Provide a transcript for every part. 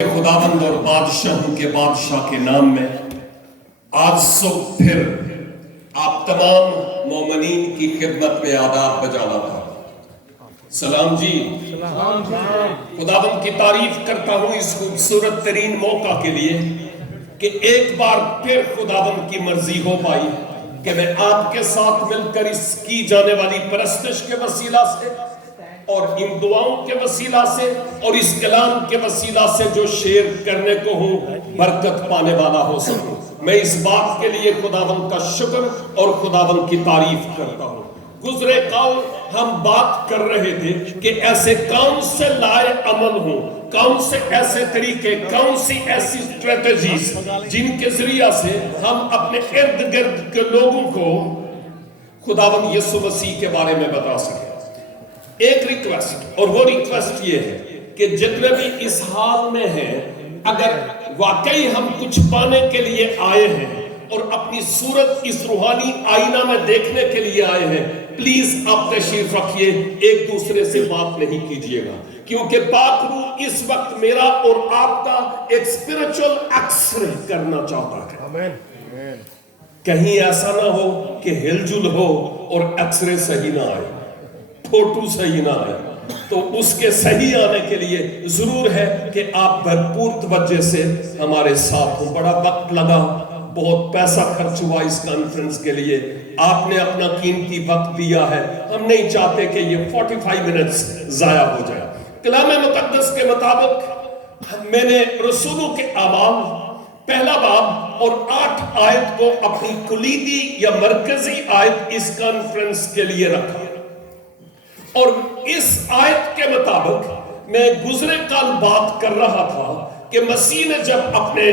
خداوند اور بادشاہوں کے بادشاہ کے نام میں آج صبح پھر آپ تمام مومنین کی خدمت میں آداب بجانا تھا۔ سلام جی، خداوند کی تعریف کرتا ہوں اس خوبصورت ترین موقع کے لیے کہ ایک بار پھر خداوند کی مرضی ہو پائی کہ میں آپ کے ساتھ مل کر اس کی جانے والی پرستش کے وسیلہ سے اور ان دعاؤں کے وسیلہ سے اور اس کلام کے وسیلہ سے جو شیئر کرنے کو ہوں برکت پانے والا ہو سکوں۔ میں اس بات کے لیے خداوند کا شکر اور خداوند کی تعریف کرتا ہوں۔ گزرے کال ہم بات کر رہے تھے کہ ایسے کون سے لائے عمل ہوں، کون سے ایسے طریقے، کون سی ایسی اسٹریٹجیز جن کے ذریعہ سے ہم اپنے ارد گرد کے لوگوں کو خداوند یسوع مسیح کے بارے میں بتا سکیں۔ ایک ریکویسٹ، اور وہ ریکویسٹ یہ ہے کہ جتنے بھی اس حال میں ہیں، اگر واقعی ہم کچھ پانے کے لیے آئے ہیں اور اپنی صورت اس روحانی آئینہ میں دیکھنے کے لیے آئے ہیں، پلیز آپ تشریف رکھیے، ایک دوسرے سے بات نہیں کیجیے گا، کیونکہ پاک روح اس وقت میرا اور آپ کا ایک اسپرچل ایکس رے کرنا چاہتا ہے۔ کہیں ایسا نہ ہو کہ ہل جل ہو اور ایکس رے صحیح نہ آئے، فوٹو صحیح نہ آئے، تو اس کے صحیح آنے کے لیے ضرور ہے کہ آپ بھرپور توجہ سے ہمارے ساتھ ہوں۔ بڑا وقت لگا، بہت پیسہ خرچ ہوا اس کانفرنس کے لیے، آپ نے اپنا قیمتی وقت دیا ہے، ہم نہیں چاہتے کہ یہ 45 منٹس ضائع ہو جائے۔ کلام مقدس کے مطابق میں نے رسولوں کے اعمال پہلا باب اور 8 آیت کو اپنی کلیدی یا مرکزی آیت اس کانفرنس کے لیے رکھا، اور اس آیت کے مطابق میں گزرے کال بات کر رہا تھا کہ مسیح نے جب اپنے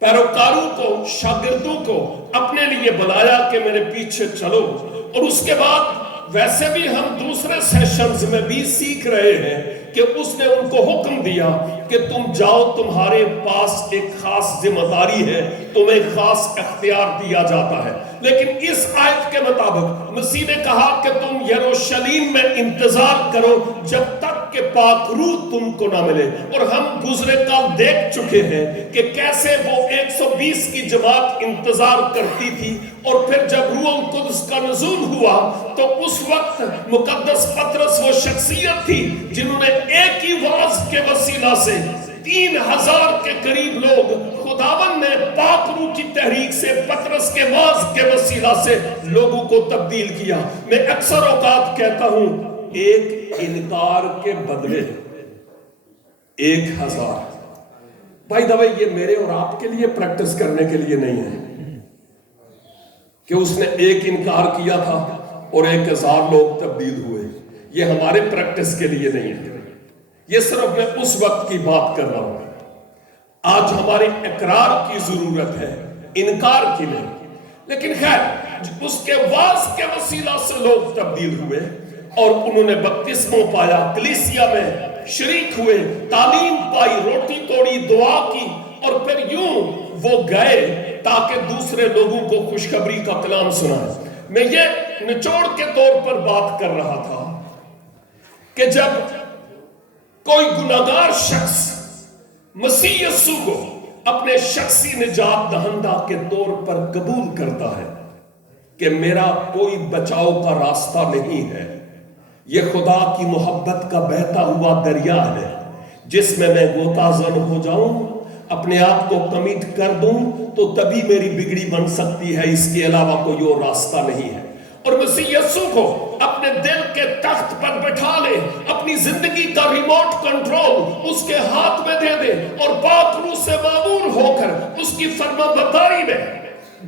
پیروکاروں کو، شاگردوں کو اپنے لیے بلایا کہ میرے پیچھے چلو، اور اس کے بعد ویسے بھی ہم دوسرے سیشنز میں بھی سیکھ رہے ہیں کہ اس نے ان کو حکم دیا کہ تم جاؤ، تمہارے پاس ایک خاص ذمہ داری ہے، تمہیں خاص اختیار دیا جاتا ہے۔ لیکن اس آیت کے مطابق مسیح نے کہا کہ تم یروشلیم میں انتظار کرو جب تک کہ پاک روح تم کو نہ ملے، اور ہم گزرے کال دیکھ چکے ہیں کہ کیسے وہ 120 کی جماعت انتظار کرتی تھی، اور پھر جب روح القدس کا نزول ہوا تو اس وقت مقدس پطرس وہ شخصیت تھی جنہوں نے ایک ہی واعظ کے وسیلہ سے 3000 کے قریب لوگ خداوند نے پاک روح کی تحریک سے پطرس کے واعظ کے وسیلہ سے لوگوں کو تبدیل کیا۔ میں اکثر اوقات کہتا ہوں ایک انکار کے بدلے 1000۔ بھائی دوائی یہ میرے اور آپ کے لیے پریکٹس کرنے کے لیے نہیں ہے کہ اس نے ایک انکار کیا تھا اور 1000 لوگ تبدیل ہوئے، یہ ہمارے پریکٹس کے لیے نہیں ہے، یہ صرف میں اس وقت کی بات کر رہا ہوں۔ آج ہمارے اقرار کی ضرورت ہے، انکار کی نہیں۔ لیکن خیر، اس کے واعظ کے وسیلہ سے لوگ تبدیل ہوئے اور انہوں نے بپتسمہ پایا، کلیسیا میں شریک ہوئے، تعلیم پائی، روٹی توڑی، دعا کی، اور پھر یوں وہ گئے تاکہ دوسرے لوگوں کو خوشخبری کا کلام سنائیں۔ میں یہ نچوڑ کے طور پر بات کر رہا تھا کہ جب کوئی گناہگار شخص مسیح یسوع کو اپنے شخصی نجات دہندہ کے طور پر قبول کرتا ہے کہ میرا کوئی بچاؤ کا راستہ نہیں ہے، یہ خدا کی محبت کا بہتا ہوا دریا ہے جس میں غوطہ زن ہو جاؤں، اپنے آپ کو کمٹ کر دوں تو تبھی میری بگڑی بن سکتی ہے، اس کے علاوہ کوئی اور راستہ نہیں ہے، اور مسیح یسوع کو اپنے دل کے تخت پر بٹھا لے، اپنی زندگی کا ریموٹ کنٹرول اس کے ہاتھ میں دے دے، اور پاک روح سے معمور ہو کر اس کی فرمانبرداری میں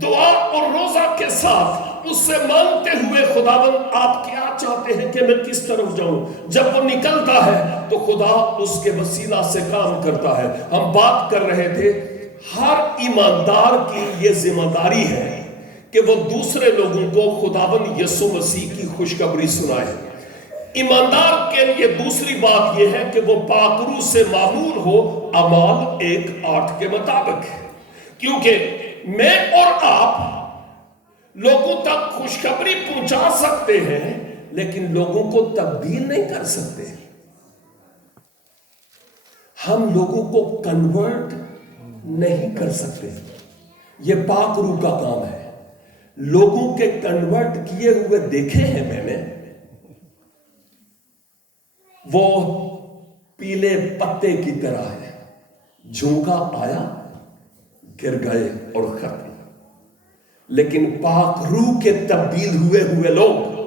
دعا اور روزہ کے ساتھ اس سے مانگتے ہوئے خداوند آپ کیا چاہتے ہیں کہ میں کس طرف جاؤں، جب وہ نکلتا ہے تو خدا اس کے وسیلہ سے کام کرتا ہے۔ ہم بات کر رہے تھے ہر ایماندار کی یہ ذمہ داری ہے کہ وہ دوسرے لوگوں کو خداوند یسوع مسیح کی خوشخبری سنائے۔ ایماندار کے لیے دوسری بات یہ ہے کہ وہ پاک روح سے معمور ہو، اعمال 1:8 کے مطابق، کیونکہ میں اور آپ لوگوں تک خوشخبری پہنچا سکتے ہیں لیکن لوگوں کو تبدیل نہیں کر سکتے۔ ہم لوگوں کو کنورٹ نہیں کر سکتے. یہ پاک روح کا کام ہے. لوگوں کے کنورٹ کیے ہوئے دیکھے ہیں میں نے, وہ پیلے پتے کی طرح ہے, جھونکا آیا گر گئے اور ختم. لیکن پاک روح کے تبدیل ہوئے لوگ,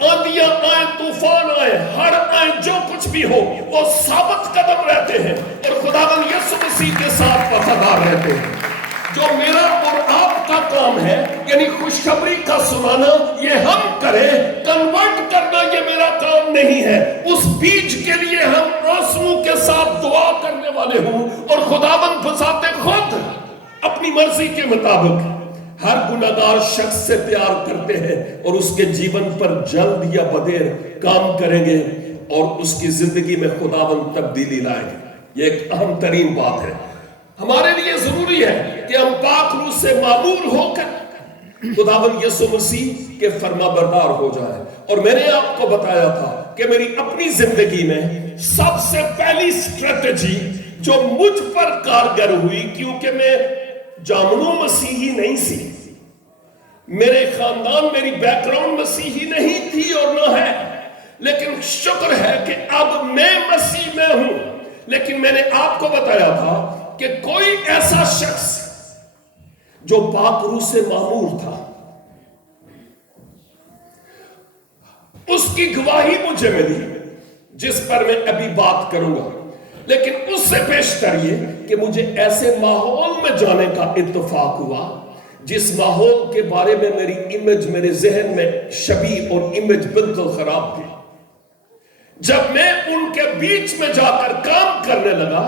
آندیاں آئیں, طوفان آئے, ہڑ آئیں, جو کچھ بھی ہو, وہ ثابت قدم رہتے ہیں اور خداوند یسوع مسیح کے ساتھ وفادار رہتے ہیں. جو میرا اور آپ کا کام ہے, یعنی خوشخبری کا سنانا, یہ ہم کریں. کنورٹ کرنا یہ میرا کام نہیں ہے. اس بیج کے لیے ہم آنسوؤں کے ساتھ دعا کرنے والے ہوں, اور خداوند بذات خود اپنی مرضی کے مطابق ہر گناہگار شخص سے پیار کرتے ہیں اور اس کے جیون پر جلد یا بدیر کام کریں گے اور اس کی زندگی میں خداوند تبدیلی لائے گے. یہ ایک اہم ترین بات ہے. ہمارے لیے ضروری ہے کہ ہم پاک روح سے معمور ہو کر خداوند یسوع مسیح کے فرما بردار ہو جائیں. اور میں نے آپ کو بتایا تھا کہ میری اپنی زندگی میں سب سے پہلی اسٹریٹجی جو مجھ پر کارگر ہوئی, کیونکہ میں جامنو مسیحی نہیں سی, میرے خاندان, میری بیک گراؤنڈ مسیحی نہیں تھی اور نہ ہے, لیکن شکر ہے کہ اب میں مسیح میں ہوں. لیکن میں نے آپ کو بتایا تھا کہ کوئی ایسا شخص جو پاک روح سے معمور تھا, اس کی گواہی مجھے ملی جس پر میں ابھی بات کروں گا. لیکن اس سے بیشتر یہ کہ مجھے ایسے ماحول میں جانے کا اتفاق ہوا جس ماحول کے بارے میں میری امیج میرے ذہن میں شبیہ اور امیج بالکل خراب تھی. جب میں ان کے بیچ میں جا کر کام کرنے لگا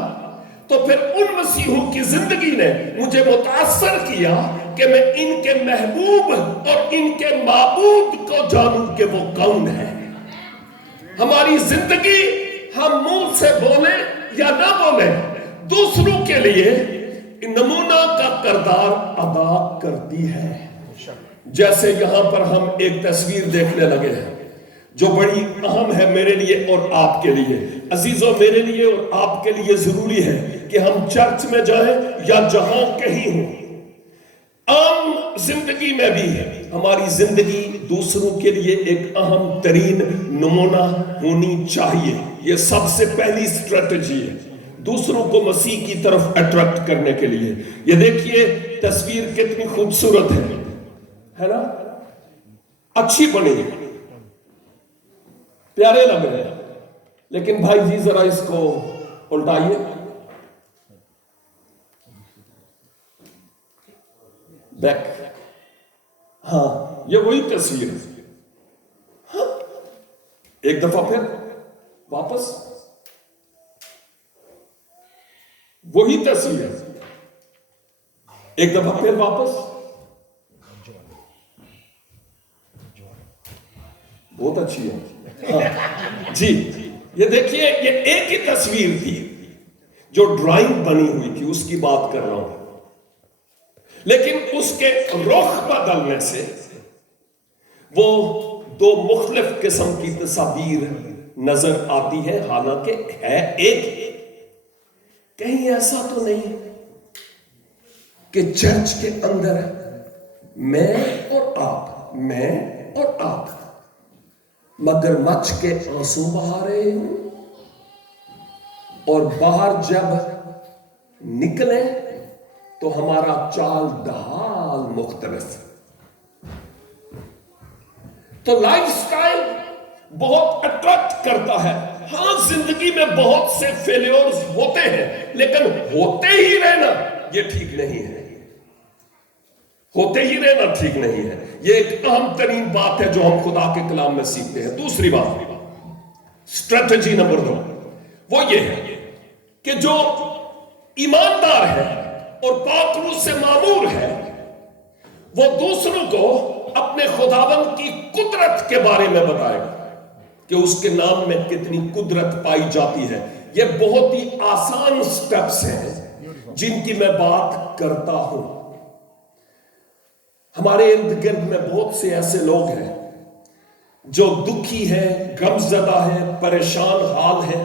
تو پھر ان مسیحوں کی زندگی نے مجھے متاثر کیا کہ میں ان کے محبوب اور ان کے معبود کو جانوں کہ وہ کون ہے. ہماری زندگی ہم منہ سے بولیں یا نہ بولیں, دوسروں کے لیے نمونہ کا کردار ادا کرتی ہے. جیسے یہاں پر ہم ایک تصویر دیکھنے لگے ہیں جو بڑی اہم ہے میرے لیے اور آپ کے لیے. عزیزوں, میرے لیے اور آپ کے لیے ضروری ہے کہ ہم چرچ میں جائیں یا جہاں کہیں ہوں, عام زندگی میں بھی ہماری زندگی دوسروں کے لیے ایک اہم ترین نمونہ ہونی چاہیے. یہ سب سے پہلی اسٹریٹجی ہے دوسروں کو مسیح کی طرف اٹریکٹ کرنے کے لیے. یہ دیکھیے تصویر کتنی خوبصورت ہے نا, اچھی بنی, پیارے لگ رہے ہیں. لیکن بھائی جی ذرا اس کو الٹائیے, بیک. ہاں, یہ وہی تصویر ہے. ہاں, ایک دفعہ پھر واپس وہی تصویر ہے, ایک دفعہ پھر واپس. بہت اچھی ہے. ہاں جی, یہ دیکھیے, یہ ایک ہی تصویر تھی جو ڈرائنگ بنی ہوئی تھی, اس کی بات کر رہا ہوں. لیکن اس کے رخ بدلنے سے وہ دو مختلف قسم کی تصاویر نظر آتی ہے, حالانکہ ہے ایک. کہیں ایسا تو نہیں کہ چرچ کے اندر میں اور آپ مگر مچھ کے آنسو بہا رہے ہوں اور باہر جب نکلے تو ہمارا چال ڈھال مختلف. تو لائف سٹائل بہت اٹریکٹ کرتا ہے. ہاں, زندگی میں بہت سے فیلیورز ہوتے ہیں, لیکن ہوتے ہی رہنا یہ ٹھیک نہیں ہے. ہوتے ہی رہنا ٹھیک نہیں ہے. یہ ایک اہم ترین بات ہے جو ہم خدا کے کلام میں سیکھتے ہیں. دوسری بات, اسٹریٹجی نمبر 2, وہ یہ ہے کہ جو ایماندار ہے اور پاک روح سے معمور ہے, وہ دوسروں کو اپنے خداوند کی قدرت کے بارے میں بتائے گا کہ اس کے نام میں کتنی قدرت پائی جاتی ہے. یہ بہت ہی آسان سٹیپس ہیں جن کی میں بات کرتا ہوں. ہمارے ارد گرد میں بہت سے ایسے لوگ ہیں جو دکھی ہیں, غم زدہ ہیں, پریشان حال ہیں,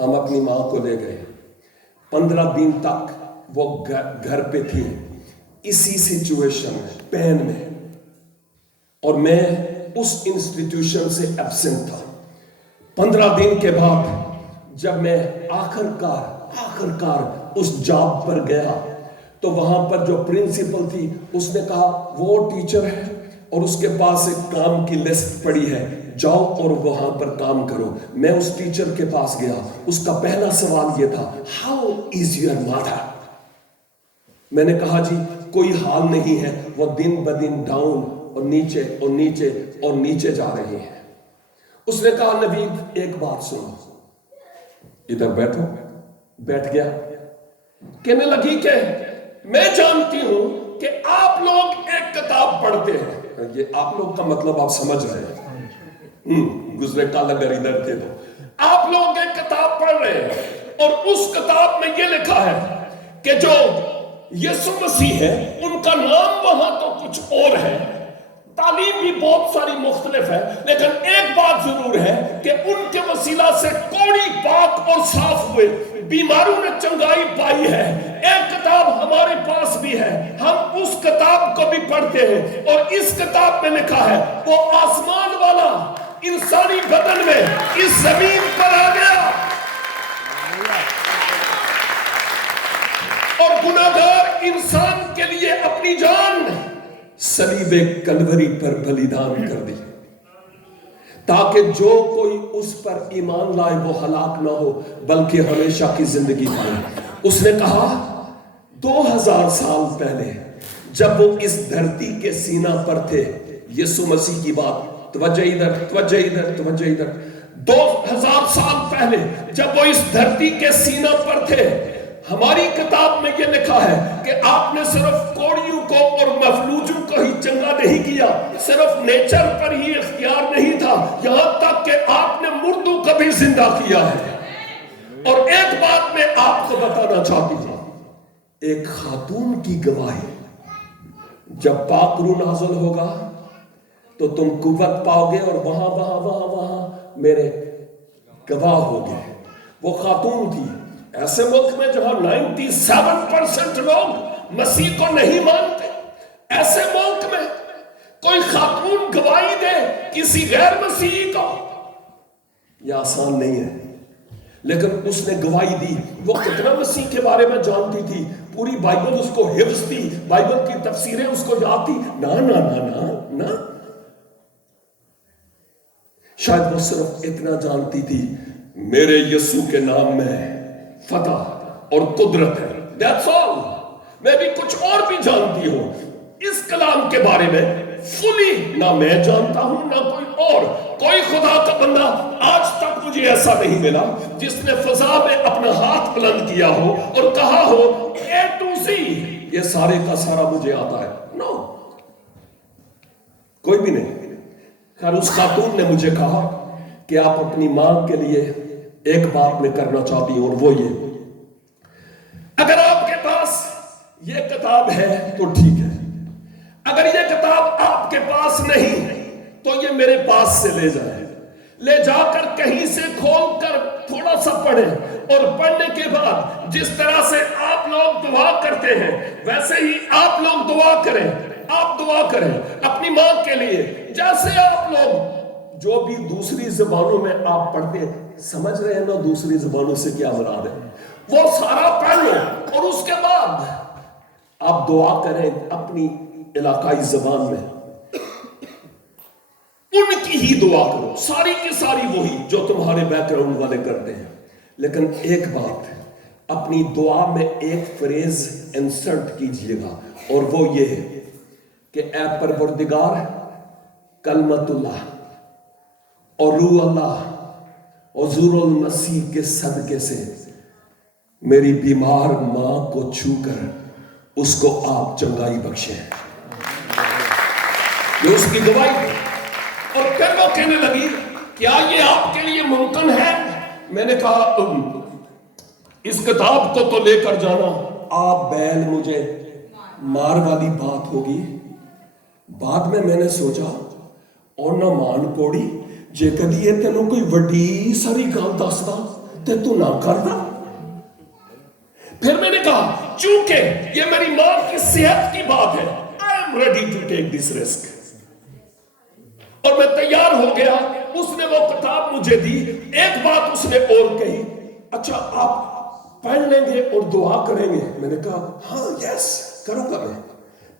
ہم اپنی ماں کو لے گئے. 15 دن تک وہ گھر پہ تھی اسی سچویشن میں, پین میں, اور میں اس انسٹیٹیوشن سے ایبسنٹ تھا. 15 دن کے بعد جب میں آخر کار اس جاب پر گیا تو وہاں پر جو پرنسپل تھی اس نے کہا وہ ٹیچر ہے اور اس کے پاس ایک کام کی لسٹ پڑی ہے, جاؤ اور وہاں پر کام کرو. میں اس ٹیچر کے پاس گیا, اس کا پہلا سوال یہ تھا, ہاؤ از یور مدر؟ میں نے کہا جی کوئی حال نہیں ہے, وہ دن بدن ڈاؤن اور نیچے اور نیچے اور نیچے جا رہے ہیں. اس نے کہا نوید ایک بات سنو, ادھر بیٹھو. بیٹھ گیا. کہنے لگی کہ میں جانتی ہوں کہ آپ لوگ ایک کتاب پڑھتے ہیں. یہ آپ لوگ کا مطلب آپ سمجھ رہے ہیں, گزرے کال اگر ادھر تھے تو آپ لوگ ایک کتاب پڑھ رہے ہیں اور اس کتاب میں یہ لکھا ہے کہ جو یسوع مسیح ہے ان کا نام وہاں تو کچھ اور ہے, تعلیم بھی بہت ساری مختلف ہے, لیکن ایک بات ضرور ہے کہ ان کے وسیلہ سے کوڑی پاک اور صاف ہوئے, بیماروں نے چنگائی پائی ہے. ایک کتاب ہمارے پاس بھی ہے, ہم اس کتاب کو بھی پڑھتے ہیں اور اس کتاب میں لکھا ہے وہ آسمان والا انسانی بدن میں اس زمین پر آ گیا اور گناہگار انسان کے لیے اپنی جان صلیب کلوری پر بلیدان کر دی تاکہ جو کوئی اس پر ایمان لائے وہ ہلاک نہ ہو بلکہ ہمیشہ کی زندگی پائے. اس نے کہا 2000 سال پہلے جب وہ اس دھرتی کے سینہ پر تھے, یسوع مسیح کی بات, توجہ ادھر 2000 سال پہلے جب وہ اس دھرتی کے سینہ پر تھے, ہماری کتاب میں یہ لکھا ہے کہ آپ نے صرف کوڑیوں کو اور مفلوجوں کو ہی چنگا نہیں کیا, صرف نیچر پر ہی اختیار نہیں تھا, یہاں تک کہ آپ نے مردوں کو بھی زندہ کیا ہے. اور ایک بات میں آپ کو بتانا چاہتی ہوں, ایک خاتون کی گواہی, جب پاک روح نازل ہوگا تو تم قوت پاؤ گے اور وہاں میرے گواہ ہوگے. وہ خاتون تھی ایسے ملک میں جہاں 97% لوگ مسیح کو نہیں مانتے, ایسے ملک میں کوئی خاتون گواہی دے کسی غیر مسیحی کو, یہ آسان نہیں ہے. لیکن اس نے گواہی دی. وہ کتنا مسیح کے بارے میں جانتی تھی, پوری بائبل اس کو حفظ تھی, بائبل کی تفسیریں اس کو یاد تھی؟ نا. شاید وہ صرف اتنا جانتی تھی میرے یسوع کے نام میں فتح اور قدرت ہے, that's all. میں بھی کچھ اور بھی جانتی ہوں اس کلام کے بارے میں فلی, نہ میں جانتا ہوں نہ کوئی اور. کوئی خدا کا بندہ آج تک مجھے ایسا نہیں ملا جس نے فضا میں اپنا ہاتھ بلند کیا ہو اور کہا ہو A to Z یہ سارے کا سارا مجھے آتا ہے. نو, کوئی بھی نہیں. خیر اس خاتون نے مجھے کہا کہ آپ اپنی ماں کے لیے ایک بات میں کرنا چاہتی ہوں, اور وہ یہ, اگر آپ کے پاس یہ کتاب ہے تو ٹھیک ہے, اگر یہ کتاب آپ کے پاس نہیں تو یہ میرے پاس سے لے جائیں, لے جا کر کہیں سے کھول کر تھوڑا سا پڑھیں, اور پڑھنے کے بعد جس طرح سے آپ لوگ دعا کرتے ہیں ویسے ہی آپ لوگ دعا کریں. آپ دعا کریں اپنی ماں کے لیے, جیسے آپ لوگ جو بھی دوسری زبانوں میں آپ پڑھتے ہیں, سمجھ رہے ہیں نا دوسری زبانوں سے کیا مراد ہے, وہ سارا پڑھ لو اور اس کے بعد آپ دعا کریں اپنی علاقائی زبان میں, ان کی ہی دعا کرو, ساری کی ساری وہی جو تمہارے بیک گراؤنڈ والے کرتے ہیں. لیکن ایک بات, اپنی دعا میں ایک فریز انسرٹ کیجئے گا, اور وہ یہ ہے کہ اے پروردگار, کلمت اللہ اور روح اللہ حضور المسیح کے صدقے سے میری بیمار ماں کو چھو کر اس کو آپ چنگائی بخشیں. یہ اس کی دعائی تھی. اور پھر وہ کہنے لگی کیا یہ آپ کے لیے ممکن ہے؟ میں نے کہا اس کتاب کو تو لے کر جانا. آپ بیل مجھے مار والی بات ہوگی. بعد میں نے سوچا اور نہ مان کوڑی جے کدی یہ تینوں کوئی وڈی ساری گل دسدا تے تو نہ کرنا. پھر میں نے کہا چونکہ یہ میری ماں کی صحت کی بات ہے, I am ready to take this risk. اور میں تیار ہو گیا. اس نے وہ کتاب مجھے دی. ایک بات اس نے اور کہی, اچھا آپ پڑھ لیں گے اور دعا کریں گے؟ میں نے کہا ہاں یس کروں گا میں.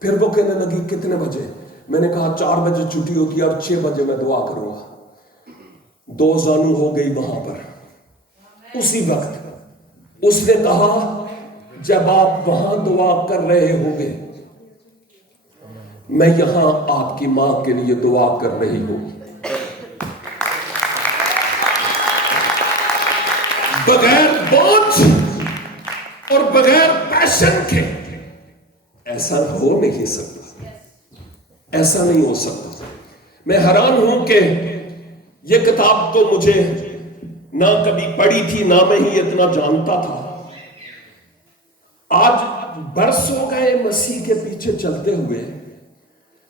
پھر وہ کہنے لگی کتنے بجے؟ میں نے کہا 4 بجے چھٹی ہوتی ہے اور 6 بجے میں دعا کروں گا. 2 زانو ہو گئی وہاں پر. اسی وقت اس نے کہا جب آپ وہاں دعا کر رہے ہوں گے میں یہاں آپ کی ماں کے لیے دعا کر رہی ہوں. بغیر بوجھ اور بغیر پیشن کے ایسا ہو نہیں سکتا. ایسا نہیں ہو سکتا. میں حیران ہوں کہ یہ کتاب تو مجھے نہ کبھی پڑھی تھی, نہ میں ہی اتنا جانتا تھا. آج برس ہو گئے مسیح کے پیچھے چلتے ہوئے,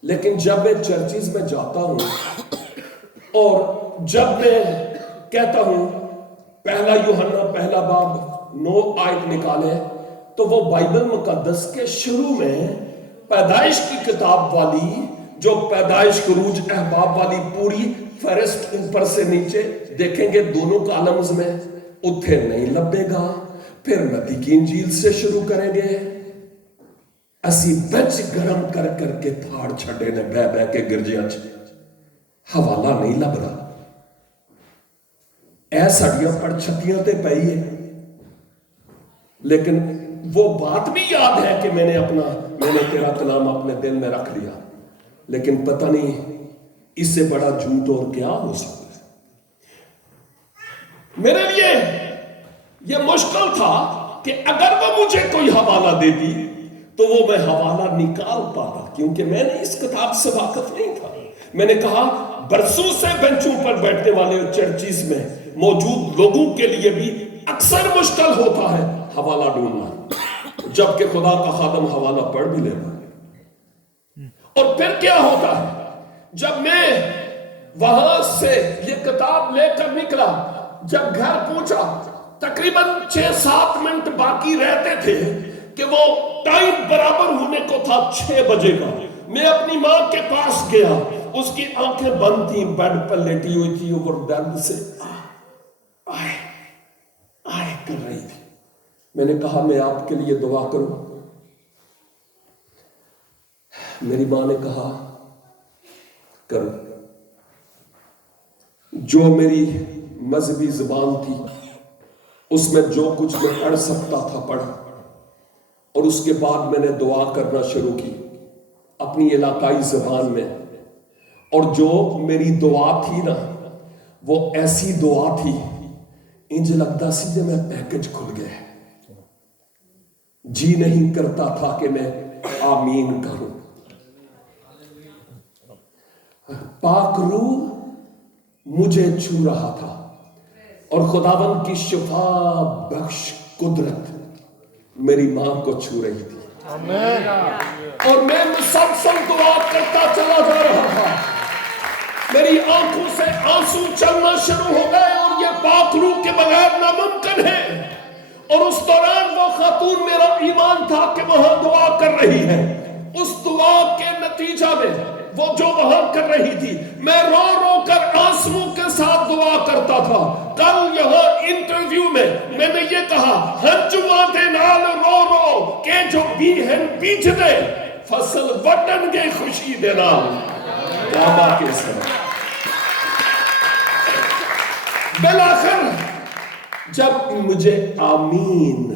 لیکن جب میں چرچز میں جاتا ہوں اور جب میں کہتا ہوں 1 یوحنا 1 باب 9 آیت نکالے, تو وہ بائبل مقدس کے شروع میں پیدائش کی کتاب والی, جو پیدائش خروج احباب والی پوری فہرست اوپر سے نیچے دیکھیں گے دونوں کالمز میں, اتھے نہیں لبے گا. پھر متی کی انجیل سے شروع کریں گے. اسی بچ گرم کر کر کے تھاڑ چھڑے نے بہ بہ کے گرجیاں حوالہ نہیں لب رہا. اے سڑیاں پڑ چھتیاں تے پئی ہے, لیکن وہ بات بھی یاد ہے کہ میں نے تیرا کلام اپنے دل میں رکھ لیا, لیکن پتہ نہیں اس سے بڑا جھوٹ اور کیا ہو سکتا ہے. میرے لیے یہ مشکل تھا کہ اگر وہ مجھے کوئی حوالہ دیتی تو وہ میں حوالہ نکال پاتا, کیونکہ میں نے اس کتاب سے واقف نہیں تھا. میں نے کہا برسوں سے بینچوں پر بیٹھنے والے چرچز میں موجود لوگوں کے لیے بھی اکثر مشکل ہوتا ہے حوالہ ڈھونڈنا, جبکہ خدا کا خادم حوالہ پڑھ بھی لیتا ہے. اور پھر کیا ہوتا ہے, جب میں وہاں سے یہ کتاب لے کر نکلا, جب گھر پہنچا تقریباً 6-7 منٹ باقی رہتے تھے کہ وہ ٹائم برابر ہونے کو تھا 6 بجے کا. میں اپنی ماں کے پاس گیا, اس کی آنکھیں بند تھیں, بیڈ پر لیٹی ہوئی تھی, اوپر درد سے آئے کر رہی تھی. میں نے کہا میں آپ کے لیے دعا کروں. میری ماں نے کہا کرو. جو میری مذہبی زبان تھی اس میں جو کچھ میں پڑھ سکتا تھا پڑھا, اور اس کے بعد میں نے دعا کرنا شروع کی اپنی علاقائی زبان میں. اور جو میری دعا تھی نا وہ ایسی دعا تھی انج لگتا سی کہ میں پیکج کھل گئے, جی نہیں کرتا تھا کہ میں آمین کہوں. پاک روح مجھے چھو رہا تھا اور خداوند کی شفا بخش قدرت میری ماں کو چھو رہی تھی. اور میں مسلسل دعا کرتا چلا جا رہا تھا. میری آنکھوں سے آنسو چلنا شروع ہو گئے, اور یہ پاک روح کے بغیر ناممکن ہے. اور اس دوران وہ خاتون میرا ایمان تھا کہ وہاں دعا کر رہی ہے. اس دعا کے نتیجہ میں وہ جو وہاں کر رہی تھی, میں رو رو کر آنسو کے ساتھ دعا کرتا تھا. کل یہاں انٹرویو میں نے یہ کہا ہنچواں دے نال رو رو کہ جو بھی ہیں بیچ دے فصل وٹن گے خوشی دے نال. بابا کے ساتھ بلاخر جب مجھے آمین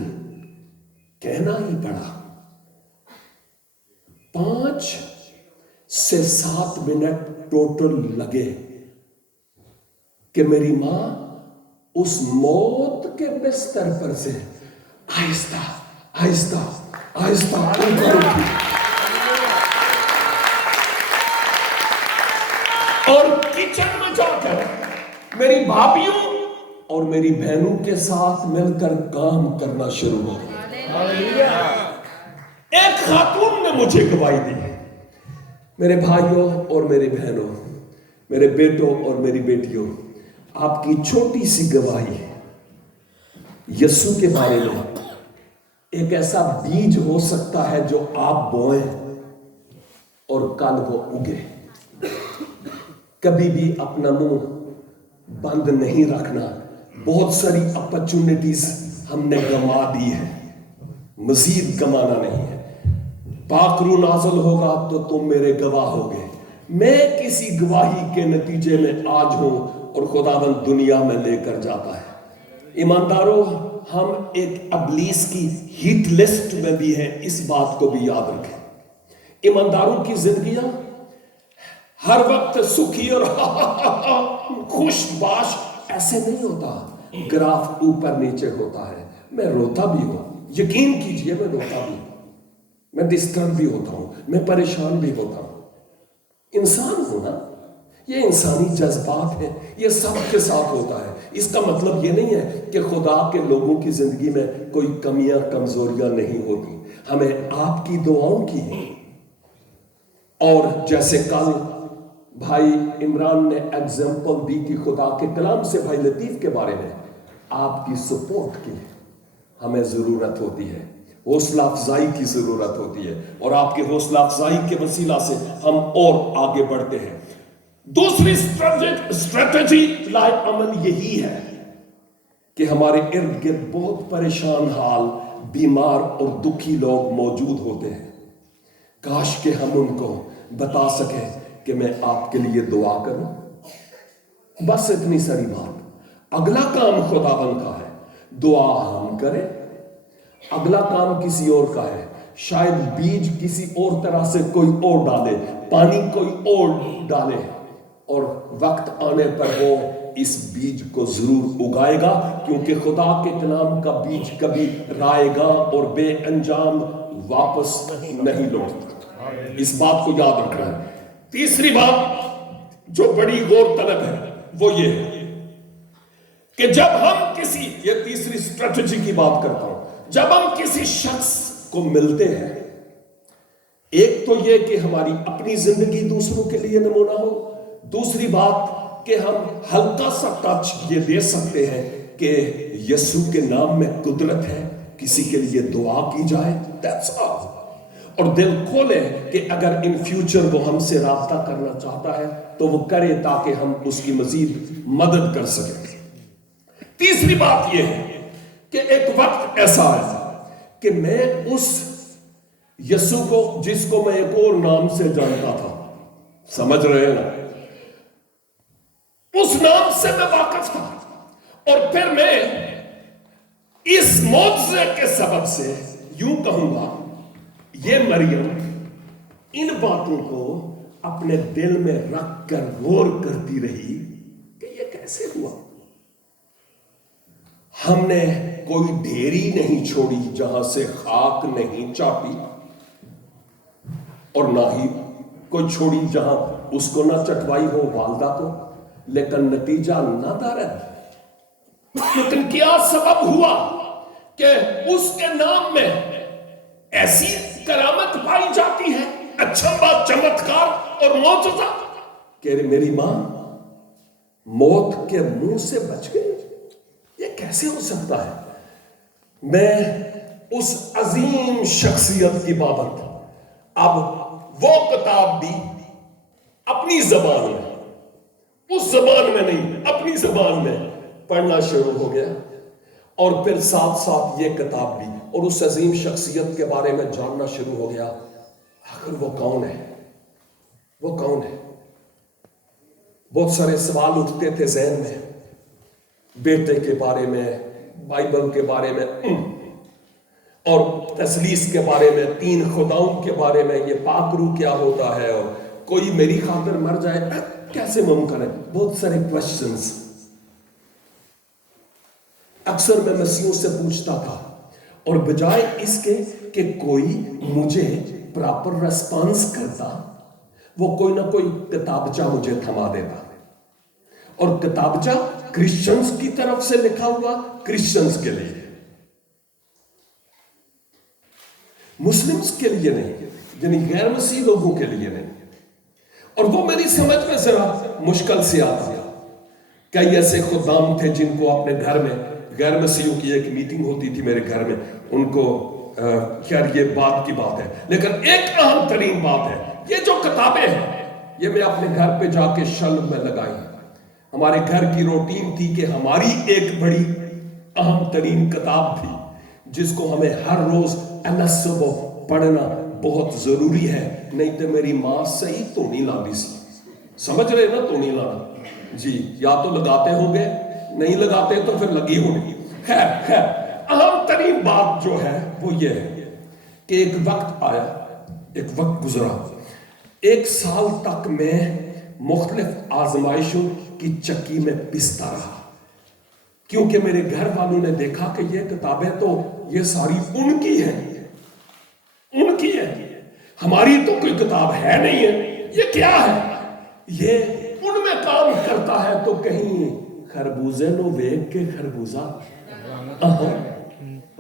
کہنا ہی پڑا, 5 سے 7 منٹ ٹوٹل لگے کہ میری ماں اس موت کے بستر پر سے آہستہ آہستہ آہستہ اوپر اٹھی, اور کچن میں جا کر میری بھابیوں اور میری بہنوں کے ساتھ مل کر کام کرنا شروع ہو گیا. ایک خاتون نے مجھے گواہی دی. میرے بھائیوں اور میری بہنوں, میرے بیٹوں اور میری بیٹیوں, آپ کی چھوٹی سی گواہی یسوع کے بارے میں ایک ایسا بیج ہو سکتا ہے جو آپ بوئیں اور کل وہ اگے. کبھی بھی اپنا منہ بند نہیں رکھنا. بہت ساری اپرچونٹیز ہم نے گما دی ہے, مزید گمانا نہیں ہے. پاک روح نازل ہوگا تو تم میرے گواہ ہوگے. میں کسی گواہی کے نتیجے میں آج ہوں اور خداوند دنیا میں لے کر جاتا ہے. ایمانداروں, ہم ایک ابلیس کی ہٹ لسٹ میں بھی ہیں, اس بات کو بھی یاد رکھیں. ایمانداروں کی زندگیاں ہر وقت سکھی اور خوش باش ایسے نہیں ہوتا. گراف اوپر نیچے ہوتا ہے. میں روتا بھی ہوں, یقین کیجئے میں روتا بھی ہوں, میں ڈسٹرب بھی ہوتا ہوں, میں پریشان بھی ہوتا ہوں. انسان ہونا یہ انسانی جذبات ہیں, یہ سب کے ساتھ ہوتا ہے. اس کا مطلب یہ نہیں ہے کہ خدا کے لوگوں کی زندگی میں کوئی کمیاں کمزوریاں نہیں ہوتی. ہمیں آپ کی دعاؤں کی ہے. اور جیسے کل بھائی عمران نے ایگزامپل دی کہ خدا کے کلام سے بھائی لطیف کے بارے میں, آپ کی سپورٹ کی ہمیں ضرورت ہوتی ہے, حوصلہ افزائی کی ضرورت ہوتی ہے, اور آپ کے حوصلہ افزائی کے وسیلہ سے ہم اور آگے بڑھتے ہیں. دوسری اسٹریٹجی لائے عمل یہی ہے کہ ہمارے ارد گرد بہت پریشان حال, بیمار اور دکھی لوگ موجود ہوتے ہیں. کاش کہ ہم ان کو بتا سکیں کہ میں آپ کے لیے دعا کروں. بس اتنی ساری بات. اگلا کام خداوند کا ہے, دعا ہم کریں. اگلا کام کسی اور کا ہے. شاید بیج کسی اور طرح سے کوئی اور ڈالے, پانی کوئی اور ڈالے, اور وقت آنے پر وہ اس بیج کو ضرور اگائے گا, کیونکہ خدا کے کلام کا بیج کبھی رائے گا اور بے انجام واپس نہیں لوٹتا. اس بات کو یاد رکھنا ہے. تیسری بات جو بڑی غور طلب ہے وہ یہ ہے کہ جب ہم کسی, یہ تیسری اسٹریٹجی کی بات کرتا ہوں, جب ہم کسی شخص کو ملتے ہیں, ایک تو یہ کہ ہماری اپنی زندگی دوسروں کے لیے نمونہ ہو. دوسری بات کہ ہم ہلکا سا ٹچ یہ دے سکتے ہیں کہ یسوع کے نام میں قدرت ہے, کسی کے لیے دعا کی جائے. That's all. اور دل کھولے کہ اگر ان فیوچر وہ ہم سے رابطہ کرنا چاہتا ہے تو وہ کرے تاکہ ہم اس کی مزید مدد کر سکیں. تیسری بات یہ ہے کہ ایک وقت ایسا ہے کہ میں اس یسوع کو, جس کو میں ایک اور نام سے جانتا تھا, سمجھ رہے ہیں نا, اس نام سے میں واقف تھا, اور پھر میں اس معجزے کے سبب سے یوں کہوں گا, یہ مریم ان باتوں کو اپنے دل میں رکھ کر غور کرتی رہی کہ یہ کیسے ہوا. ہم نے کوئی ڈھیری نہیں چھوڑی جہاں سے خاک نہیں چاٹی, اور نہ ہی کوئی چھوڑی جہاں اس کو نہ چٹوائی ہو والدہ کو, لیکن نتیجہ نہ دارد. لیکن کیا سبب ہوا کہ اس کے نام میں ایسی کرامت پائی جاتی ہے, اچھا بات, چمتکار اور معجزہ, کہ میری ماں موت کے منہ سے بچ گئی. یہ کیسے ہو سکتا ہے؟ میں اس عظیم شخصیت کی بابت اب وہ کتاب بھی اپنی زبان میں, اس زبان میں نہیں, اپنی زبان میں پڑھنا شروع ہو گیا, اور پھر ساتھ ساتھ یہ کتاب بھی اور اس عظیم شخصیت کے بارے میں جاننا شروع ہو گیا. آخر وہ کون ہے, وہ کون ہے؟ بہت سارے سوال اٹھتے تھے ذہن میں, بیٹے کے بارے میں, بائبل کے بارے میں, اور تثلیث کے بارے میں, تین خداؤں کے بارے میں, یہ پاک روح کیا ہوتا ہے, اور کوئی میری خاطر مر جائے کیسے ممکن ہے. بہت سارے کوشچنز اکثر میں مسیحوں سے پوچھتا تھا, اور بجائے اس کے کہ کوئی مجھے پراپر ریسپانس کرتا, وہ کوئی نہ کوئی کتابچہ مجھے تھما دیتا, اور کتابچہ کرسچنز کی طرف سے لکھا ہوا, کرسچنز کے لیے, مسلمز کے لیے نہیں, یعنی غیر مسیح لوگوں کے لیے نہیں. اور وہ میری سمجھ میں ذرا مشکل سے آتا. کئی ایسے خدام تھے جن کو اپنے گھر میں غیر مسیحیوں کی ایک میٹنگ ہوتی تھی میرے گھر میں، ان کو خیر یہ بات کی بات ہے، لیکن ایک اہم ترین بات ہے، یہ جو کتابیں ہیں یہ میں اپنے گھر پہ جا کے شلف میں لگائی۔ ہمارے گھر کی روٹین تھی کہ ہماری ایک بڑی اہم ترین کتاب تھی جس کو ہمیں ہر روز صبح پڑھنا بہت ضروری ہے، نہیں تو میری ماں صحیح تو نہیں لاندی سی، سمجھ رہے نا تو نہیں لانا جی، یا تو لگاتے ہوں گے، نہیں لگاتے تو پھر لگی ہوگی۔ خیر اہم ترین بات جو ہے وہ یہ ہے کہ ایک وقت آیا، ایک وقت گزرا، 1 سال تک میں مختلف آزمائشوں کی چکی میں پستا رہا، کیونکہ میرے گھر والوں نے دیکھا کہ یہ کتابیں تو یہ ساری ان کی ہیں، ان کی ہے، ہماری تو کوئی کتاب ہے نہیں ہے، یہ کیا ہے؟ یہ ان میں کام کرتا ہے تو کہیں خربوزے نو ویگ کے خربوزہ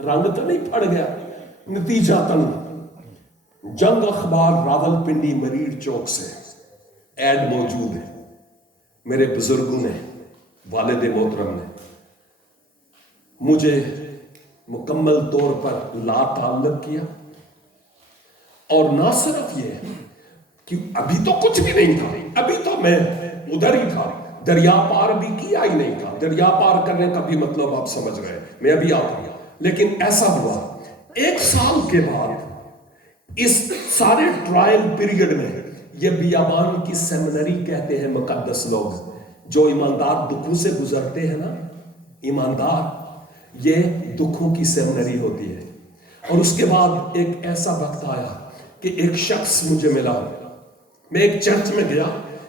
رنگ تو نہیں پھڑ گیا؟ نتیجہ تن جنگ اخبار راول پنڈی مریر چوک سے ایڈ موجود ہے، میرے بزرگوں نے، والد محترم نے مجھے مکمل طور پر لا تعلق کیا، اور نہ صرف یہ کہ ابھی تو کچھ بھی نہیں تھا، ابھی تو میں ادھر ہی تھا، دریا پار بھی کیا ہی نہیں تھا، دریا پار کرنے کا بھی مطلب آپ سمجھ گئے، میں ابھی آتا ہوں، لیکن ایسا ہوا 1 سال کے بعد اس سارے ٹرائل پیریڈ میں یہ بیابان کی سیمنری کہتے ہیں مقدس لوگ، جو ایماندار دکھوں سے گزرتے ہیں نا، ایماندار، یہ دکھوں کی سیمنری ہوتی ہے۔ اور اس کے بعد ایک ایسا وقت آیا کہ ایک شخص مجھے ملا، میں ایک چرچ میں گیا،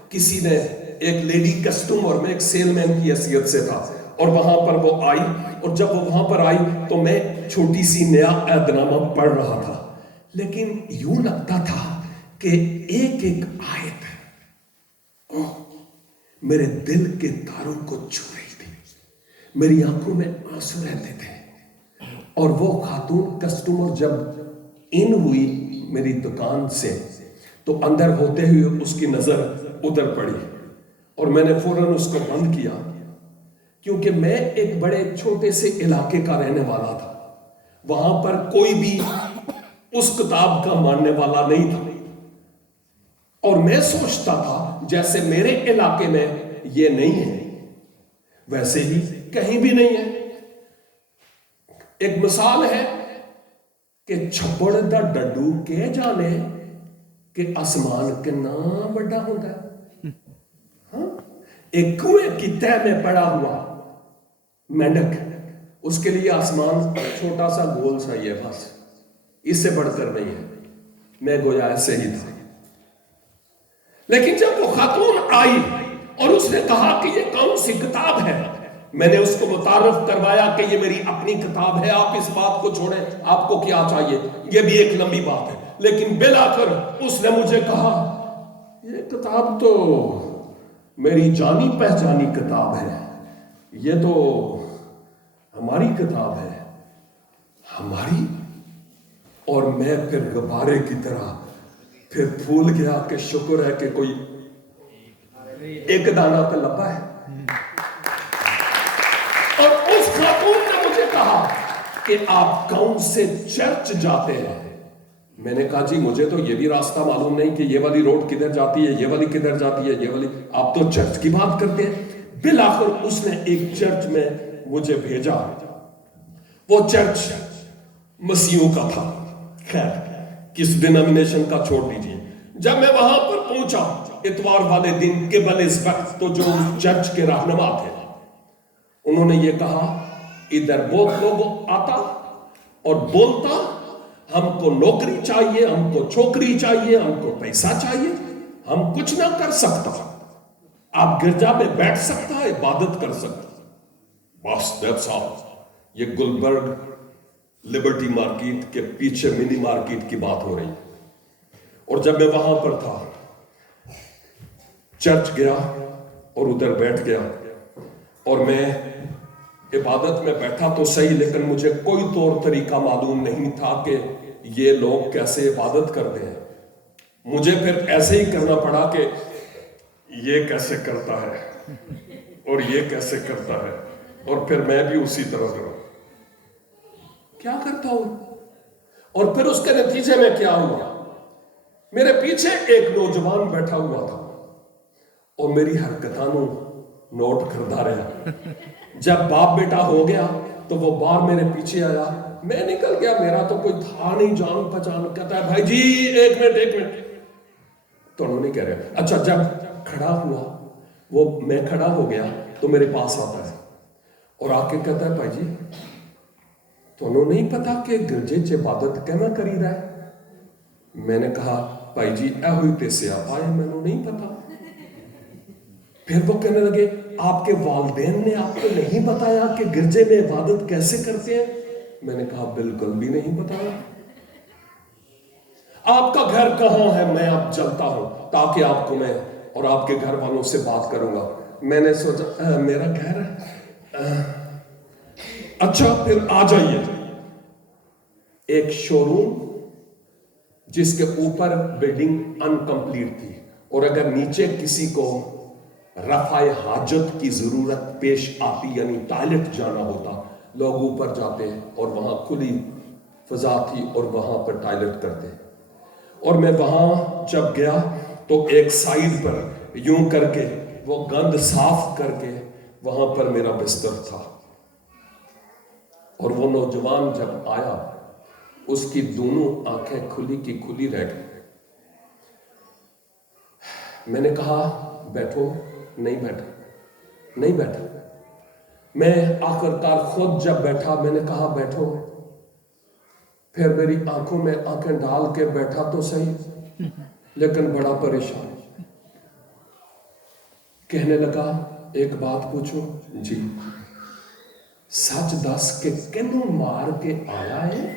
کسی نے ایک لیڈی کسٹم اور میں ایک سیل مین کی حیثیت سے تھا، اور وہاں پر وہ آئی، اور جب وہ وہاں پر آئی تو میں چھوٹی سی نیا عہد نامہ پڑھ رہا تھا، لیکن یوں لگتا تھا کہ ایک ایک آیت میرے دل کے تاروں کو چھو رہی تھی، میری آنکھوں میں آنسو رہتے تھے۔ اور وہ خاتون کسٹمر جب ان ہوئی میری دکان سے تو اندر ہوتے ہوئے اس کی نظر ادھر پڑی، اور میں نے فوراً اس کو بند کیا، کیونکہ میں ایک بڑے چھوٹے سے علاقے کا رہنے والا تھا، وہاں پر کوئی بھی اس کتاب کا ماننے والا نہیں تھا، اور میں سوچتا تھا جیسے میرے علاقے میں یہ نہیں ہے ویسے ہی کہیں بھی نہیں ہے۔ ایک مثال ہے کہ چھپڑ دا ڈڈو کے جانے کہ آسمان کنا بڑا ہوتا ہے، ایک کنویں کی تہ میں پڑا ہوا مینڈک، اس کے لیے آسمان چھوٹا سا گول سا ہی ہے، بس اس سے بڑھ کر نہیں ہے۔ میں گویا ایسے ہی تھا، لیکن جب وہ خاتون آئی اور اس نے کہا کہ یہ کون سی کتاب ہے، میں نے اس کو متعارف کروایا کہ یہ میری اپنی کتاب ہے، آپ اس بات کو چھوڑیں، آپ کو کیا چاہیے، یہ بھی ایک لمبی بات ہے، لیکن بالآخر اس نے مجھے کہا یہ کتاب تو میری جانی پہچانی کتاب ہے، یہ تو ہماری کتاب ہے، ہماری۔ اور میں پھر غبارے کی طرح پھر بھول گیا کہ شکر ہے کہ کوئی ایک دانہ تو لبا ہے۔ اور اس خاتون نے مجھے کہا کہ آپ کون سے چرچ جاتے ہیں؟ میں نے کہا جی مجھے تو یہ بھی راستہ معلوم نہیں کہ یہ والی روڈ کدھر جاتی ہے، یہ والی کدھر جاتی ہے، یہ والی، آپ تو چرچ کی بات کرتے ہیں۔ بالآخر اس نے ایک چرچ میں مجھے بھیجا، وہ چرچ مسیحوں کا تھا، خیر کس ڈینامینیشن کا چھوڑ دیجئے۔ جب میں وہاں پر پہنچا اتوار والے دن قبل اس وقت، تو جو چرچ کے رہنما تھے انہوں نے یہ کہا ادھر بہت لوگ آتا اور بولتا ہم کو نوکری چاہیے، ہم کو چھوکری چاہیے، ہم کو پیسہ چاہیے، ہم کچھ نہ کر سکتا، آپ گرجا میں بیٹھ سکتا، عبادت کر سکتا، بس دیٹس آل۔ یہ گلبرگ لبرٹی مارکیٹ کے پیچھے منی مارکیٹ کی بات ہو رہی۔ اور جب میں وہاں پر تھا، چرچ گیا اور ادھر بیٹھ گیا، اور میں عبادت میں بیٹھا تو صحیح، لیکن مجھے کوئی طور طریقہ معلوم نہیں تھا کہ یہ لوگ کیسے عبادت کرتے ہیں۔ مجھے پھر ایسے ہی کرنا پڑا کہ یہ کیسے کرتا ہے اور یہ کیسے کرتا ہے، اور پھر میں بھی اسی طرح کروں. کیا کرتا ہوں؟ اور پھر اس کے نتیجے میں کیا ہوا؟ میرے پیچھے ایک نوجوان بیٹھا ہوا تھا اور میری حرکتانوں نوٹ کرتا رہا. جب باپ بیٹا ہو گیا تو وہ بار میرے پیچھے آیا, میں نکل گیا, میرا تو کوئی تھا نہیں جان پہچان. کہتا ہے بھائی جی ایک منٹ. تو انہوں نے کہہ رہے اچھا. جب کھڑا ہوا, وہ میں کھڑا ہو گیا تو میرے پاس آتا ہے اور آ کے کہتا ہے بھائی جی تو انہوں نہیں پتا کہ گرجے چ عبادت کیوں کری رہا ہے. میں نے کہا بھائی جی اے ہوئی تے سے آپ آئے, میں نے نہیں پتا. پھر وہ کہنے لگے آپ کے والدین نے آپ کو نہیں بتایا کہ گرجے میں عبادت کیسے کرتے ہیں؟ میں نے کہا بالکل بھی نہیں بتایا. آپ کا گھر کہاں ہے؟ میں اب چلتا ہوں تاکہ آپ کو میں اور آپ کے گھر والوں سے بات کروں گا. میں نے سوچا میرا گھر اچھا پھر آ جائیے. ایک شو روم جس کے اوپر بلڈنگ انکمپلیٹ تھی, اور اگر نیچے کسی کو رفع حاجت کی ضرورت پیش آتی یعنی ٹائلٹ جانا ہوتا, لوگ اوپر جاتے اور وہاں کھلی فضا تھی اور وہاں پر ٹائلٹ کرتے. اور میں وہاں جب گیا تو ایک سائیڈ پر یوں کر کے وہ گند صاف کر کے وہاں پر میرا بستر تھا. اور وہ نوجوان جب آیا اس کی دونوں آنکھیں کھلی کی کھلی رہ گئی. میں نے کہا بیٹھو. نہیں بیٹھا. میں آخرکار خود جب بیٹھا میں نے کہا بیٹھو. پھر میری آنکھوں میں آنکھیں ڈال کے بیٹھا تو صحیح, لیکن بڑا پریشان. کہنے لگا ایک بات پوچھو. جی. سچ دس کہ کنوں مار کے آیا ہے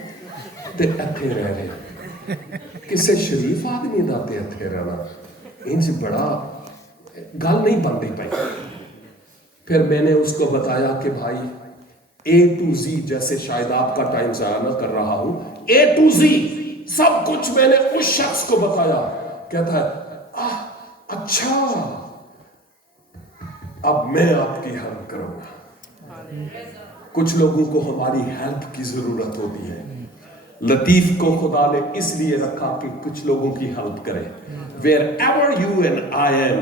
تے اتھے رہ رہے؟ کسے شریف آدمی دا تے اتھے رہنا انج بڑا گل نہیں بن رہی پائی. پھر میں نے اس کو بتایا کہ بھائی A to Z, جیسے شاید آپ کا ٹائم ضائع نہ کر رہا ہوں, A to Z سب کچھ میں نے اس شخص کو بتایا. کہتا ہے اچھا اب میں آپ کی ہیلپ کروں گا. کچھ لوگوں کو ہماری ہیلپ کی ضرورت ہوتی ہے. لطیف کو خدا نے اس لیے رکھا کہ کچھ لوگوں کی ہیلپ کرے. Wherever you and I am,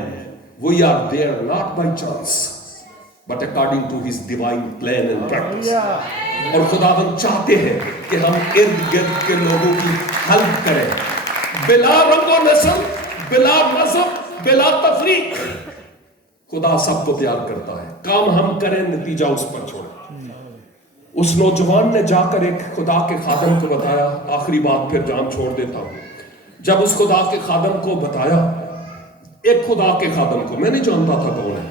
we are there not by chance, but according to his divine plan and practice. اور خداوند چاہتے ہیں کہ ہم ارد گرد کے لوگوں کی ہیلپ کریں بلا رنگ و نسل, بلا مذہب, بلا تفریق. خدا سب کو تیار کرتا ہے, کام ہم کریں نتیجہ اس پر چھوڑیں. اس نوجوان نے جا کر ایک خدا کے خادم کو بتایا. آخری بات پھر جان چھوڑ دیتا ہوں. جب اس خدا کے خادم کو بتایا, ایک خدا کے خادم کو, میں نہیں جانتا تھا کون ہے,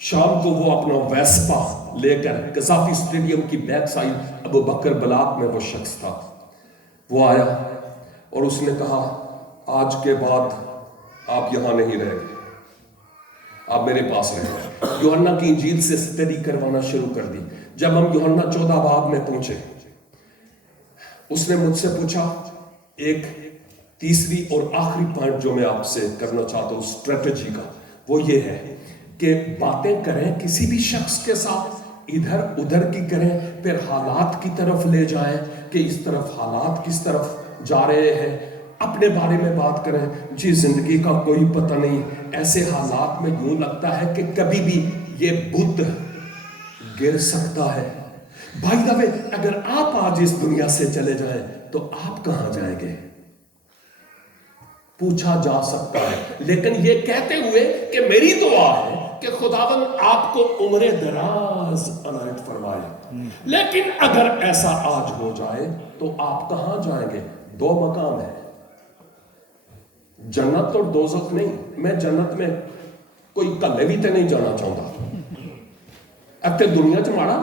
شام کو وہ اپنا ویسپا لے کر قذافی اسٹیڈیم کی بیک سائڈ ابو بکر بلاک میں وہ شخص تھا, وہ آیا اور اس نے کہا آج کے بعد آپ یہاں نہیں رہیں گے, آپ میرے پاس رہیں گے. یوحنا کی انجیل سے اسٹڈی کروانا شروع کر دی. جب ہم یوحنا 14 باب میں پہنچے, اس نے مجھ سے پوچھا ایک تیسری اور آخری پوائنٹ جو میں آپ سے کرنا چاہتا ہوں اسٹریٹجی کا, وہ یہ ہے کہ باتیں کریں کسی بھی شخص کے ساتھ, ادھر ادھر کی کریں, پھر حالات کی طرف لے جائیں کہ اس طرف حالات کس طرف جا رہے ہیں, اپنے بارے میں بات کریں. جی زندگی کا کوئی پتہ نہیں, ایسے حالات میں یوں لگتا ہے کہ کبھی بھی یہ بت گر سکتا ہے. بھائی دا وے, اگر آپ آج اس دنیا سے چلے جائیں تو آپ کہاں جائیں گے پوچھا جا سکتا ہے. لیکن یہ کہتے ہوئے کہ میری دعا ہے کہ خداوند آپ کو عمر دراز عنایت فرمائے, لیکن اگر ایسا آج ہو جائے تو آپ کہاں جائیں گے؟ دو مقام ہے, جنت اور دوزخ نہیں. میں جنت میں کوئی کلے بھی تے نہیں جانا چاہتا, اتنے دنیا چ ماڑا.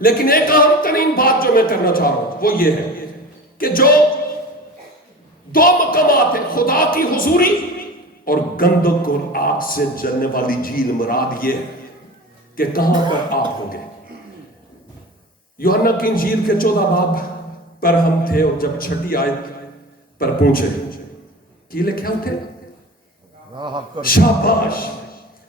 لیکن ایک اہم ترین بات جو میں کرنا چاہ رہا ہوں وہ یہ ہے کہ جو دو مقامات ہیں, خدا کی حضوری اور گندک اور آگ سے جلنے والی جھیل, مراد یہ ہے کہ کہاں پر آپ ہوں گے. یوحنا کی انجیل کے 14 باب پر ہم تھے اور جب 6 آیت پر پہنچے کی لکھا تھے, شاباش,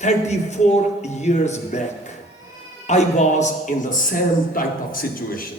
34 years back I was in the same type of situation।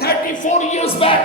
34 years back।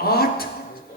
8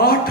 8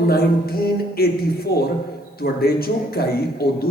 1984 ਤੁਹਾਡੇ ਚੋਂ ਕਈ ਉਦੋਂ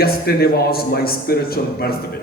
Yesterday was my spiritual birthday।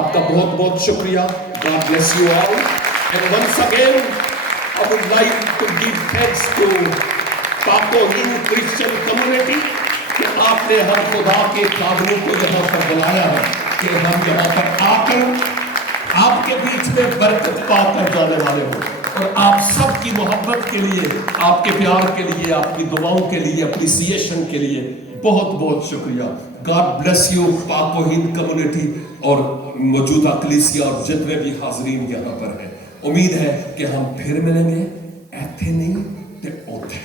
آپ کا بہت بہت شکریہ. God bless you all. And once again, I would like to give thanks to Paco Hind Christian Community کہ آپ نے ہم خدا کے قابلوں کو یہاں پر بلایا ہے کہ ہم یہاں پر آ کر آپ کے بیچ میں برکت پا کر جانے والے ہوں. اور آپ سب کی محبت کے لیے, آپ کے پیار کے لیے, آپ کی دعاؤں کے لیے, اپریسیشن کے لیے بہت بہت شکریہ. God bless you پاکو ہند کمیونٹی اور موجودہ کلیسیا اور جتنے بھی حاضرین یہاں پر ہیں. امید ہے کہ ہم پھر ملیں گے. ایتھے نہیں تے اوتھے.